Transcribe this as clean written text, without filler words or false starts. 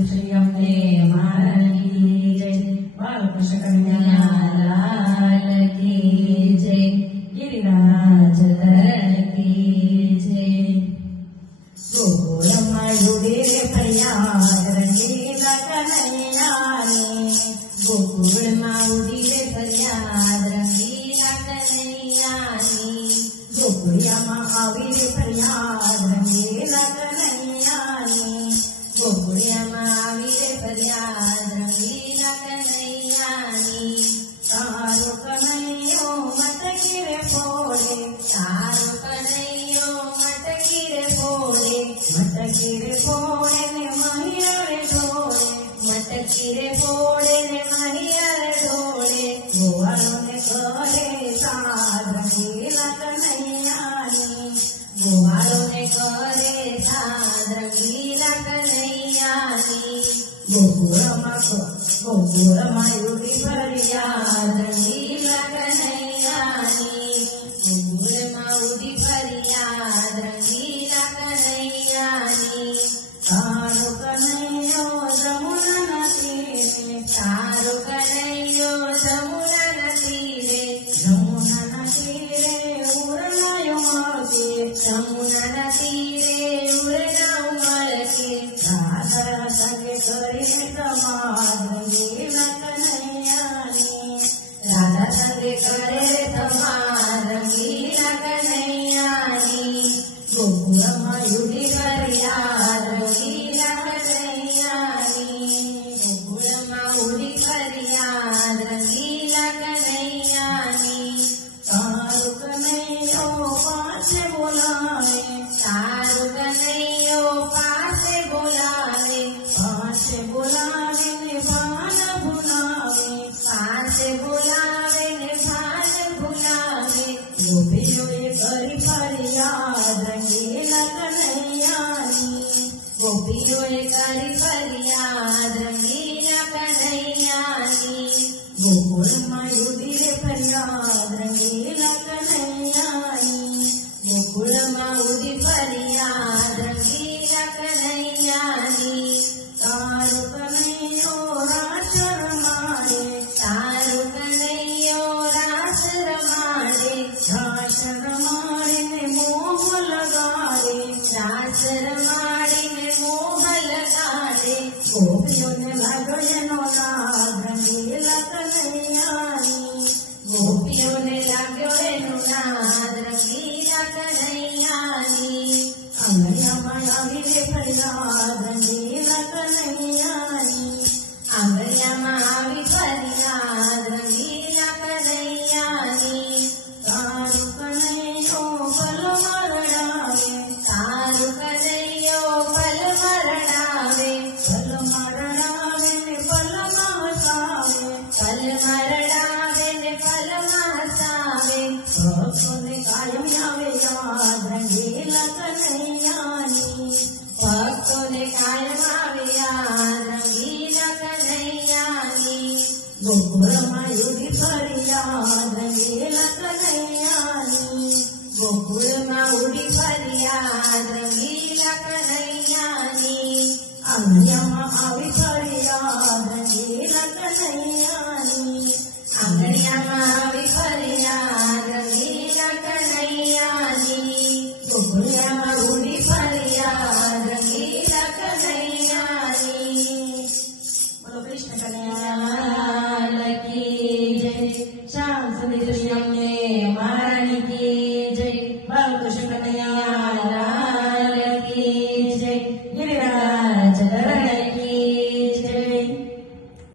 श्री अम्बे महारानी की जय। बालकृष्ण कन्हैया लाल की जय। गिरिराज धरण की जय। गोकुलमा युगे फरियाद रंगीला कन्हैया ने। गोकुलमा उड़ी फरियाद रंगीला कन्हैया ने। गोकुलियामा आवी फरियाद रंगीला कन्हैया ने। गोकुलियामा आवी फरियाद रंगीला कन्हैया ने। तारो कन्हैयो मटकीरे फोड़े। तारो कन्हैयो मटकीरे फोड़े। मटकीरे फोड़े ने महिया रे ढोले। मटकीरे फोड़े ने महिया रे ढोले। गोवालों ने करे साध रंगीला कन्हैया ने। गोवालों ने करे साध रंगीला कन्हैया ने। गोकुलमा युगी फरियाद रंगीला कन्हैया ने। गोकुलमा उड़ी फरियाद रंगीला कन्हैया ने। तारो कन्हैयो जमुना तीरे। तारो कन्हैयो जमुना तीरे। जमुना तीरे उड़नायो मागे। जमुना तीरे उड़नायो मागे। राधा संगे करे समाद रंगीला कन्हैया ने। राधा संगे करे समाद रंगीला कन्हैया ने। गोकुलमा युगी फरियाद रंगीला कन्हैया ने। गोकुलमा उड़ी फरियाद रंगीला कन्हैया ने। तारो कन्हैयो पास बोलावे। तारो कन्हैयो पास बोलावे। पास बोलावे ने भान भुलावे। पास बोलावे ने भान भुलावे। गोपियों करी फरियाद रंगीला कन्हैया ने। गोपियों करी फरियाद रंगीला कन्हैया ने। गोकुलमा युगी फरियाद रंगीला कन्हैया ने। गोकुलमा उड़ी फरियाद रंगीला कन्हैया ने। तारो कन्हैयो रास रमाड़े। तारो कन्हैयो रास रमाड़े। रास रमाड़े ने मोह लगाड़े। रास रमाड़े ने मोह लगाड़े। गोपियों ने लागो एनो नाद रंगीला कन्हैया ने। गोपियों ने लाग्यो एनो नाद रंगीला कन्हैया ने। आंगनियामा आवी फरियाद रंगीला कन्हैया ने। आंगनियामा आवी फरियाद रंगीला कन्हैया ने। तारो कन्हैयो पल मरड़ावे। तारो कन्हैयो पल मरड़ावे। पल मरड़ावे ने पल महसावे। पल मरड़ावे ने पल महसावे। भक्तों ने कायम आवे याद रंगीला कन्हैया ने। भक्तों ने कायम आवे याद रंगीला कन्हैया ने। गोकुलमा युगी फरियाद रंगीला कन्हैया ने। गोकुलमा उड़ी फरियाद रंगीला कन्हैया ने। आंगनियामा आवी फरियाद रंगीला कन्हैया ने। आंगनियामा आवी फरियाद रंगीला कन्हैया ने। गोकुलमा उड़ी फरियाद रंगीला कन्हैया ने। बोलो कृष्ण कन्हैया लाल की जय। श्याम सुंदर श्री